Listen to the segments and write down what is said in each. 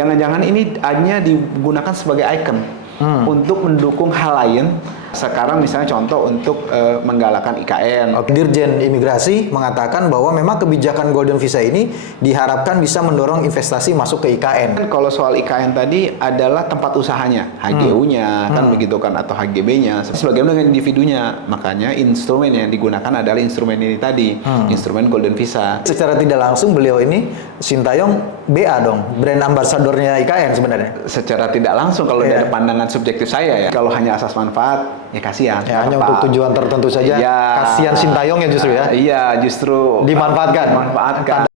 Jangan-jangan ini hanya digunakan sebagai icon untuk mendukung hal lain. Sekarang misalnya contoh untuk menggalakkan IKN. Dirjen Imigrasi mengatakan bahwa memang kebijakan Golden Visa ini diharapkan bisa mendorong investasi masuk ke IKN. Kalau soal IKN tadi adalah tempat usahanya, HGU-nya kan begitu kan, atau HGB-nya. Sebagaimana dengan individunya, makanya instrumen yang digunakan adalah instrumen ini tadi, instrumen Golden Visa. Secara tidak langsung beliau ini Sintayong BA dong, brand ambassadornya IKN sebenarnya. Secara tidak langsung kalau dari pandangan subjektif saya ya, kalau hanya asas manfaat, ya kasihan. Ya, hanya untuk tujuan tertentu saja. Ya, kasihan Sintayong ya justru ya. Iya, justru dimanfaatkan.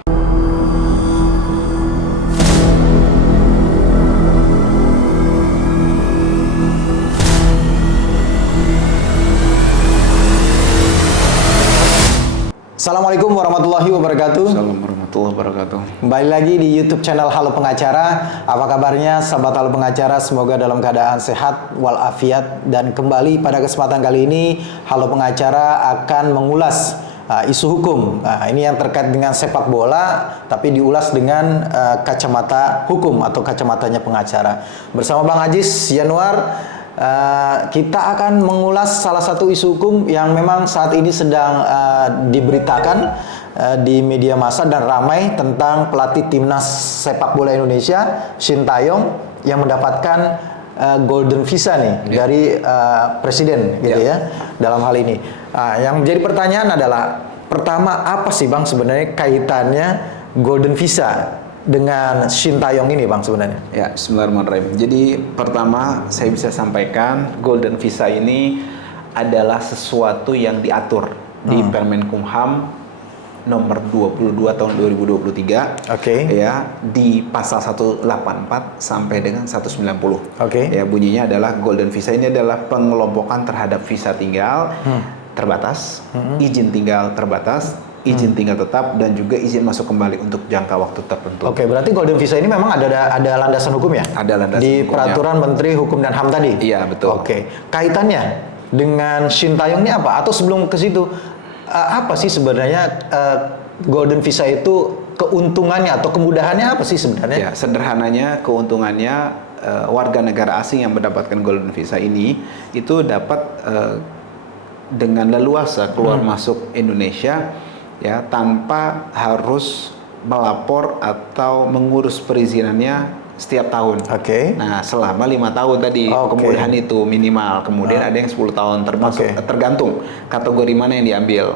Assalamualaikum warahmatullahi wabarakatuh. Assalamualaikum warahmatullahi wabarakatuh. Kembali lagi di YouTube channel Halo Pengacara. Apa kabarnya sahabat Halo Pengacara? Semoga dalam keadaan sehat walafiat. Dan kembali pada kesempatan kali ini Halo Pengacara akan mengulas isu hukum. Ini yang terkait dengan sepak bola, tapi diulas dengan kacamata hukum atau kacamatanya pengacara. Bersama Bang Ajis Yanuar, kita akan mengulas salah satu isu hukum yang memang saat ini sedang diberitakan di media massa dan ramai tentang pelatih timnas sepak bola Indonesia Sintayong yang mendapatkan Golden Visa nih dari presiden gitu ya dalam hal ini. Yang menjadi pertanyaan adalah, pertama, apa sih Bang sebenarnya kaitannya Golden Visa dengan Sintayong ini Bang sebenarnya? Ya, bismillahirrahmanirrahim. Jadi pertama saya bisa sampaikan Golden Visa ini adalah sesuatu yang diatur di Permenkumham nomor 22 tahun 2023. Ya, di pasal 184 sampai dengan 190. Ya, bunyinya adalah Golden Visa ini adalah pengelompokan terhadap visa tinggal terbatas, izin tinggal terbatas, izin tinggal tetap, dan juga izin masuk kembali untuk jangka waktu tertentu. Berarti Golden Visa ini memang ada landasan hukum ya? Ada landasan di hukumnya. Peraturan Menteri Hukum dan HAM tadi? Iya, betul. Kaitannya dengan Sintayong ini apa? Atau sebelum ke situ, apa sih sebenarnya Golden Visa itu keuntungannya atau kemudahannya apa sih sebenarnya? Ya, sederhananya keuntungannya warga negara asing yang mendapatkan Golden Visa ini itu dapat dengan leluasa keluar masuk Indonesia ya, tanpa harus melapor atau mengurus perizinannya setiap tahun. Nah, selama 5 tahun tadi kemudahan itu minimal. Kemudian ada yang 10 tahun tergantung kategori mana yang diambil.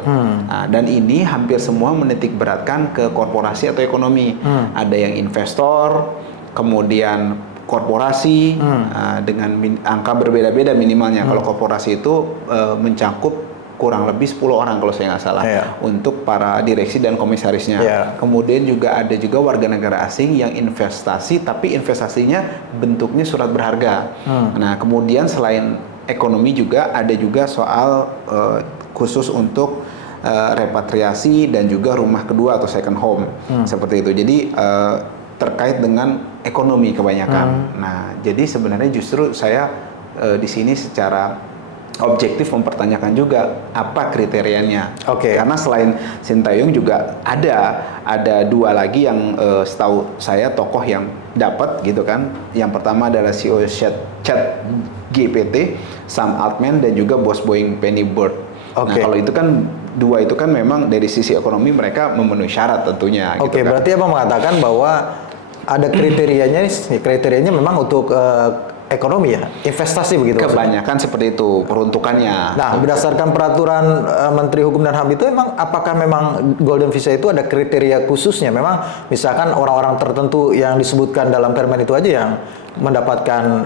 Nah, dan ini hampir semua menitik beratkan ke korporasi atau ekonomi. Ada yang investor, kemudian korporasi dengan angka berbeda-beda minimalnya. Kalau korporasi itu mencakup kurang lebih 10 orang kalau saya nggak salah untuk para direksi dan komisarisnya. Kemudian juga ada juga warga negara asing yang investasi, tapi investasinya bentuknya surat berharga. Nah, kemudian selain ekonomi juga ada juga soal khusus untuk repatriasi dan juga rumah kedua atau second home seperti itu. Jadi terkait dengan ekonomi kebanyakan. Nah, jadi sebenarnya justru saya di sini secara objektif mempertanyakan juga apa kriterianya. Karena selain Sintayong juga ada 2 lagi yang setahu saya tokoh yang dapat gitu kan. Yang pertama adalah CEO ChatGPT, Sam Altman, dan juga bos Boeing Penny Bird. Nah, kalau itu kan 2 itu kan memang dari sisi ekonomi mereka memenuhi syarat tentunya. Gitu kan. Berarti apa mengatakan bahwa ada kriterianya? Kriterianya memang untuk ekonomi ya, investasi begitu. Kebanyakan maksudnya? Seperti itu peruntukannya. Nah, berdasarkan peraturan Menteri Hukum dan HAM itu, apakah memang Golden Visa itu ada kriteria khususnya? Memang misalkan orang-orang tertentu yang disebutkan dalam permen itu aja yang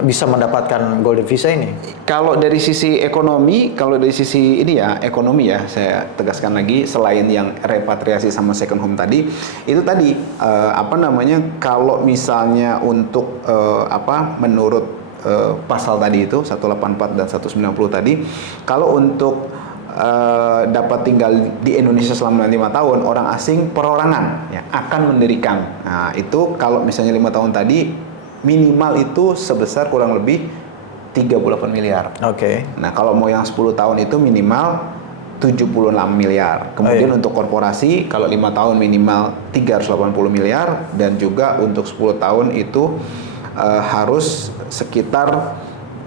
bisa mendapatkan Golden Visa ini? Kalau dari sisi ekonomi, ekonomi ya, saya tegaskan lagi, selain yang repatriasi sama second home tadi, itu tadi kalau misalnya untuk menurut pasal tadi itu 184 dan 190 tadi, kalau untuk dapat tinggal di Indonesia selama 5 tahun, orang asing perorangan ya, akan mendirikan. Nah, itu kalau misalnya 5 tahun tadi minimal itu sebesar kurang lebih 38 miliar. Nah, kalau mau yang 10 tahun itu minial 76 miliar. Kemudian untuk korporasi kalau 5 tahun minimal 380 miliar dan juga untuk 10 tahun itu harus sekitar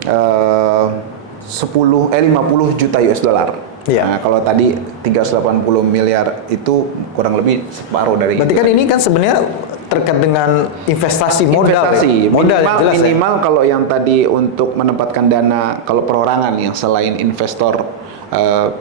50 juta US dollar. Iya. Nah, kalau tadi 380 miliar itu kurang lebih separuh dari Berarti itu. kan ini kan sebenarnya terkait dengan investasi modal. Investasi. Ya? Modal Minimal, yang jelas minimal kalau yang tadi untuk menempatkan dana kalau perorangan yang selain investor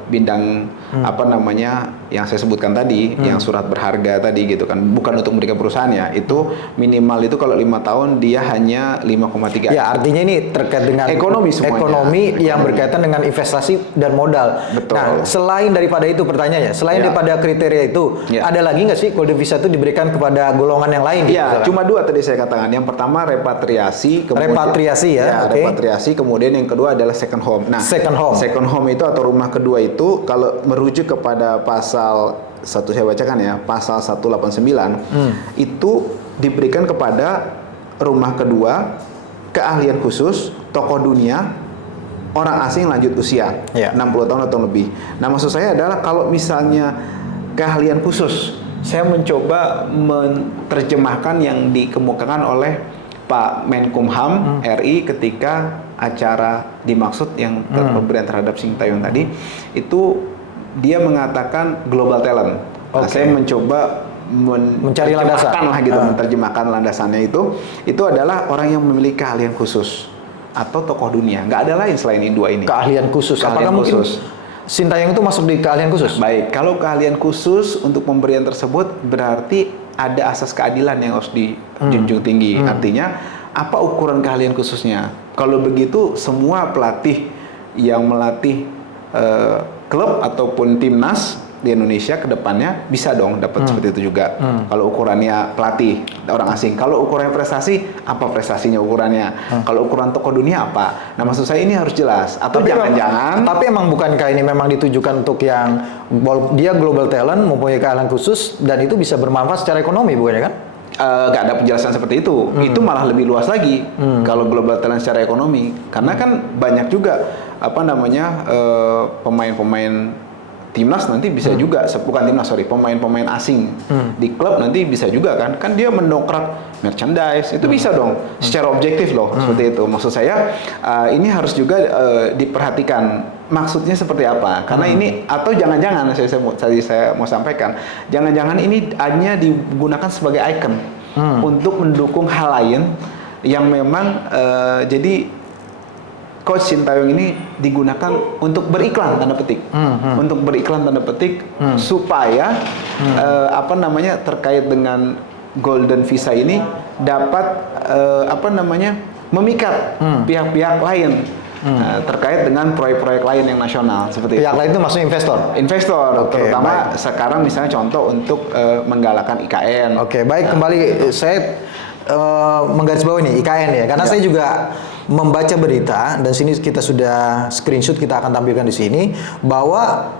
bidang apa namanya yang saya sebutkan tadi, yang surat berharga tadi gitu kan, bukan untuk mereka perusahaannya, itu minimal itu kalau 5 tahun dia hanya 5,3. Ya, artinya ini terkait dengan Ekonomi semuanya. Ekonomi yang berkaitan dengan investasi dan modal. Betul. Nah, selain daripada itu pertanyaannya, selain Ya. daripada kriteria itu, Ya. ada lagi nggak sih golden visa itu diberikan kepada golongan yang lain? gitu, Iya, misalkan? cuma 2 tadi saya katakan. Yang pertama repatriasi, Repatriasi ya, oke. repatriasi, kemudian yang kedua adalah second home. Nah, Second home. Second home itu atau rumah kedua itu kalau merujuk kepada pasal saya bacakan ya, pasal 189 itu diberikan kepada rumah kedua, keahlian khusus, tokoh dunia, orang asing lanjut usia, Ya. 60 tahun atau lebih. Nah, maksud saya adalah kalau misalnya keahlian khusus, saya mencoba menerjemahkan yang dikemukakan oleh Pak Menkumham RI ketika acara dimaksud yang pemberian terhadap Sintayong tadi, itu dia mengatakan global talent. Nah, Oke. saya mencoba Mencari landasan. menerjemahkan lah gitu, menerjemahkan landasannya itu adalah orang yang memiliki keahlian khusus atau tokoh dunia. Nggak ada lain selain ini 2 ini. Keahlian khusus. Keahlian Apakah mungkin khusus. Sintayong itu masuk di keahlian khusus? Baik, kalau keahlian khusus untuk pemberian tersebut berarti ada asas keadilan yang harus dijunjung tinggi. Artinya, apa ukuran keahlian khususnya? Kalau begitu, semua pelatih yang melatih klub ataupun timnas di Indonesia ke depannya bisa dong dapat seperti itu juga. Kalau ukurannya pelatih orang asing, kalau ukurannya prestasi, apa prestasinya ukurannya? Kalau ukuran tokoh dunia apa? Nah, maksud saya ini harus jelas. Atau jangan-jangan Tapi emang bukankah ini memang ditujukan untuk yang dia global talent, mempunyai keahlian khusus dan itu bisa bermanfaat secara ekonomi, bukannya kan? nggak ada penjelasan seperti itu. Itu malah lebih luas lagi kalau global talent secara ekonomi. Karena kan banyak juga apa namanya pemain-pemain timnas nanti bisa juga, bukan timnas sorry, pemain-pemain asing di klub nanti bisa juga kan dia mendongkrak merchandise, itu bisa dong secara objektif loh, seperti itu. Maksud saya ini harus juga diperhatikan maksudnya seperti apa, karena ini atau jangan-jangan saya mau sampaikan, jangan-jangan ini hanya digunakan sebagai icon untuk mendukung hal lain yang memang jadi Coach Sintayong ini digunakan untuk beriklan tanda petik, untuk beriklan tanda petik supaya apa namanya terkait dengan golden visa ini dapat apa namanya memikat pihak-pihak lain terkait dengan proyek-proyek lain yang nasional seperti Pihak lain itu maksudnya investor. investor, Oke, terutama sekarang misalnya contoh untuk menggalakkan IKN. Oke, baik, kembali saya menggarisbawahi nih IKN ya, karena saya juga membaca berita dan sini kita sudah screenshot, kita akan tampilkan di sini bahwa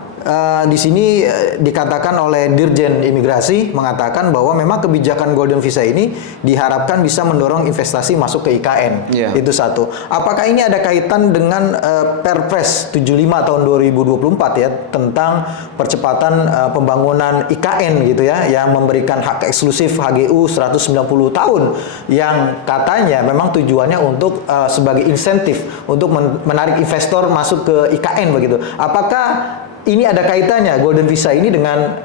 di sini dikatakan oleh Dirjen Imigrasi mengatakan bahwa memang kebijakan Golden Visa ini diharapkan bisa mendorong investasi masuk ke IKN. Itu satu. Apakah ini ada kaitan dengan Perpres 75 tahun 2024 ya tentang percepatan pembangunan IKN gitu ya, yang memberikan hak eksklusif HGU 190 tahun yang katanya memang tujuannya untuk sebagai insentif untuk menarik investor masuk ke IKN begitu. Apakah ini ada kaitannya Golden Visa ini dengan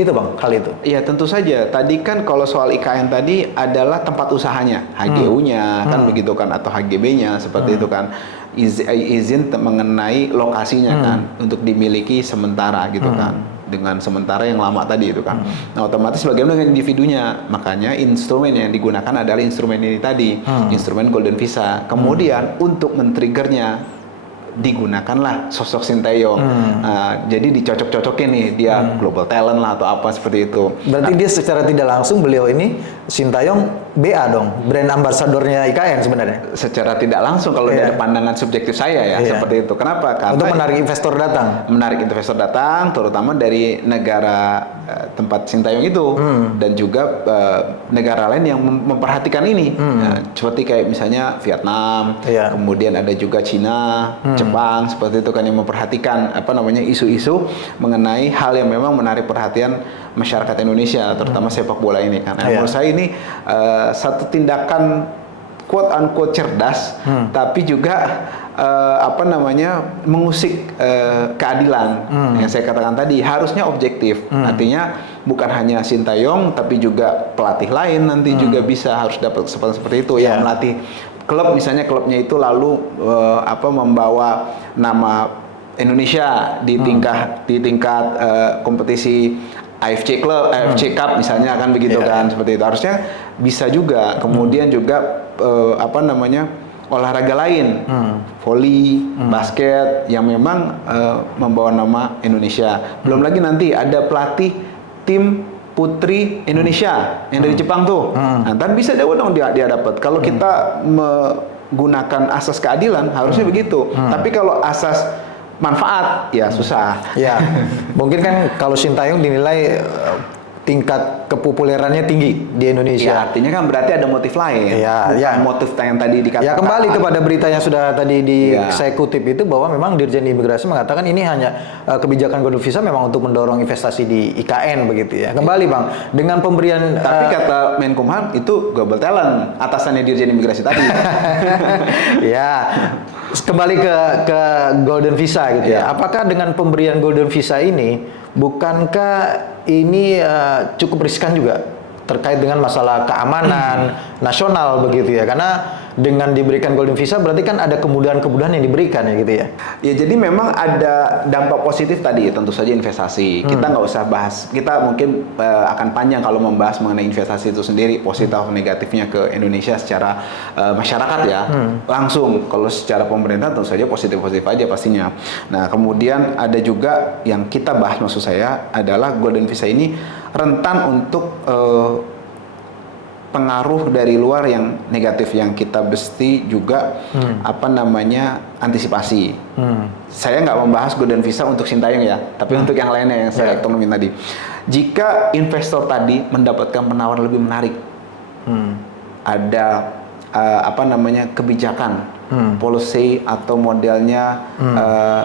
itu Bang, hal itu? Iya tentu saja. Tadi kan kalau soal IKN tadi adalah tempat usahanya, HGU-nya kan begitu kan, atau HGB-nya seperti itu kan, izin mengenai lokasinya kan untuk dimiliki sementara gitu kan, dengan sementara yang lama tadi itu kan. Nah otomatis bagaimana dengan individunya? Makanya instrumen yang digunakan adalah instrumen ini tadi, instrumen Golden Visa. Kemudian untuk men-triggernya digunakanlah sosok Sintayong. Jadi dicocok-cocokin nih dia global talent lah atau apa seperti itu. Berarti dia secara tidak langsung beliau ini Sintayong BA dong, brand ambassadornya IKN sebenarnya. Secara tidak langsung kalau dari pandangan subjektif saya ya seperti itu. Kenapa? Karena untuk menarik investor datang. Menarik investor datang, terutama dari negara tempat Sintayong itu dan juga negara lain yang memperhatikan ini. Seperti kayak misalnya Vietnam, kemudian ada juga Cina, Jepang, seperti itu kan yang memperhatikan isu-isu mengenai hal yang memang menarik perhatian masyarakat Indonesia, terutama sepak bola ini kan. Menurut saya ini satu tindakan quote unquote cerdas, tapi juga mengusik keadilan. Yang saya katakan tadi harusnya objektif. Artinya bukan hanya Sintayong, tapi juga pelatih lain nanti juga harus dapat kesempatan seperti itu. Yang melatih klub, misalnya klubnya itu lalu membawa nama Indonesia di tingkat kompetisi AFC Cup misalnya kan begitu kan, seperti itu harusnya bisa juga. Kemudian juga olahraga lain, voli, basket yang memang membawa nama Indonesia. Belum lagi nanti ada pelatih tim putri Indonesia yang dari Jepang tuh. Nah, dan bisa dong dia dapat. Kalau kita menggunakan asas keadilan harusnya begitu. Tapi kalau asas manfaat ya susah. Ya, mungkin kan kalau Sintayong dinilai tingkat kepopulerannya tinggi di Indonesia. Ya, artinya kan berarti ada motif lain. Bukan motif yang tadi dikatakan. Ya, kembali kepada berita yang sudah tadi saya kutip itu, bahwa memang Dirjen Imigrasi mengatakan ini hanya kebijakan Golden Visa memang untuk mendorong investasi di IKN begitu ya. Kembali Bang, dengan pemberian tapi kata Menkumham itu global talent, atasannya Dirjen Imigrasi tadi. Ya. Kembali ke Golden Visa gitu ya. Apakah dengan pemberian Golden Visa ini, bukankah ini cukup riskan juga terkait dengan masalah keamanan nasional begitu ya? Karena dengan diberikan Golden Visa berarti kan ada kemudahan-kemudahan yang diberikan ya gitu ya. Ya, jadi memang ada dampak positif tadi, tentu saja investasi. Kita nggak usah bahas, kita mungkin akan panjang kalau membahas mengenai investasi itu sendiri, positif atau negatifnya ke Indonesia secara masyarakat ya. Langsung, kalau secara pemerintah tentu saja positif-positif aja pastinya. Nah, kemudian ada juga yang kita bahas, maksud saya adalah Golden Visa ini rentan untuk pengaruh dari luar yang negatif yang kita mesti juga antisipasi. Saya nggak membahas Golden Visa untuk Sintayong ya, tapi untuk yang lainnya yang saya ekonomi tadi. Jika investor tadi mendapatkan penawaran lebih menarik, ada kebijakan, policy atau modelnya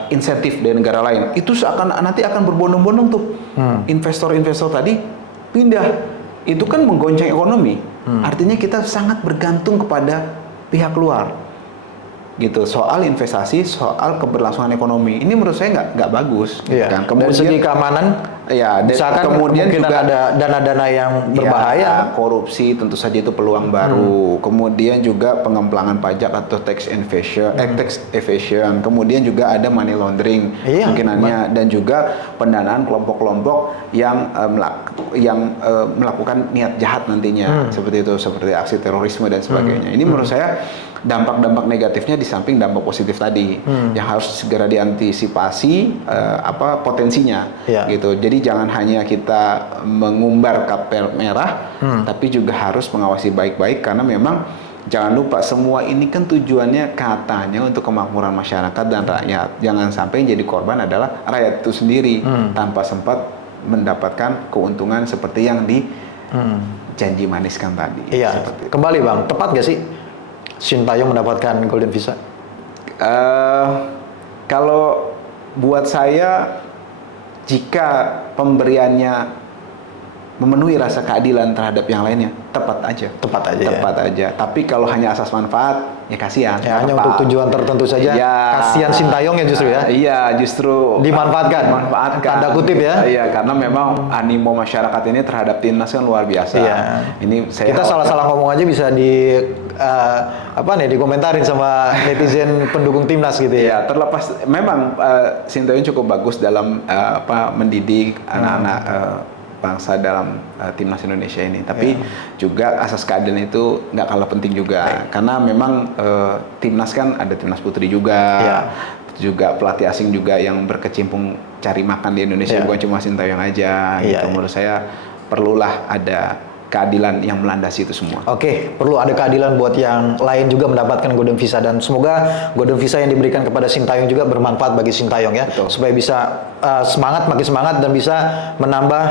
insentif dari negara lain, itu nanti akan berbondong-bondong tuh investor-investor tadi pindah. Itu kan menggoncang ekonomi. Artinya kita sangat bergantung kepada pihak luar, gitu. Soal investasi, soal keberlangsungan ekonomi. Ini menurut saya nggak bagus. Kan? Kemudian dari segi keamanan, misalkan kemudian juga ada dana-dana yang berbahaya. Korupsi tentu saja itu peluang baru. Kemudian juga pengemplangan pajak atau tax evasion. Kemudian juga ada money laundering kemungkinannya, dan juga pendanaan kelompok-kelompok yang melakukan niat jahat nantinya, seperti itu, seperti aksi terorisme dan sebagainya. Ini menurut saya dampak-dampak negatifnya di samping dampak positif tadi yang harus segera diantisipasi potensinya, gitu. Jadi jangan hanya kita mengumbar kapel merah, tapi juga harus mengawasi baik-baik, karena memang jangan lupa semua ini kan tujuannya katanya untuk kemakmuran masyarakat dan rakyat. Jangan sampai yang jadi korban adalah rakyat itu sendiri tanpa sempat mendapatkan keuntungan seperti yang dijanji maniskan tadi. Iya. Kembali Bang, tepat gak sih Sintayong mendapatkan Golden Visa? Kalau buat saya, jika pemberiannya memenuhi rasa keadilan terhadap yang lainnya, tepat aja. Tapi kalau hanya asas manfaat, ya kasihan. Ya, hanya untuk tujuan tertentu saja. Kasihan Sintayong ya justru ya. Iya, justru dimanfaatkan. Tanda kutip ya. Iya, karena memang animo masyarakat ini terhadap timnas kan luar biasa. Iya. Ini kita salah-salah ngomong aja bisa dikomentarin sama netizen pendukung timnas gitu ya. Iya, terlepas memang Sintayong cukup bagus dalam mendidik anak-anak bangsa dalam timnas Indonesia ini, tapi juga asas keadilan itu nggak kalah penting juga, karena memang timnas kan ada timnas putri juga, juga pelatih asing juga yang berkecimpung cari makan di Indonesia, bukan cuma Sintayong aja, gitu. Menurut saya perlulah ada keadilan yang melandasi itu semua. Oke, perlu ada keadilan buat yang lain juga mendapatkan Golden Visa, dan semoga Golden Visa yang diberikan kepada Sintayong juga bermanfaat bagi Sintayong ya. Betul. Supaya bisa makin semangat dan bisa menambah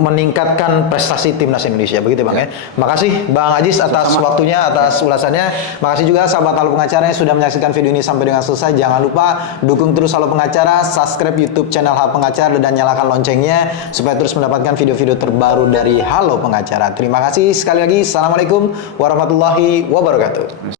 meningkatkan prestasi timnas Indonesia, begitu Bang ya. Makasih Bang Ajis atas waktunya, atas ulasannya. Makasih juga sahabat Halo Pengacara yang sudah menyaksikan video ini sampai dengan selesai. Jangan lupa dukung terus Halo Pengacara, subscribe YouTube channel Halo Pengacara dan nyalakan loncengnya supaya terus mendapatkan video-video terbaru dari Halo Pengacara. Terima kasih sekali lagi. Assalamualaikum warahmatullahi wabarakatuh.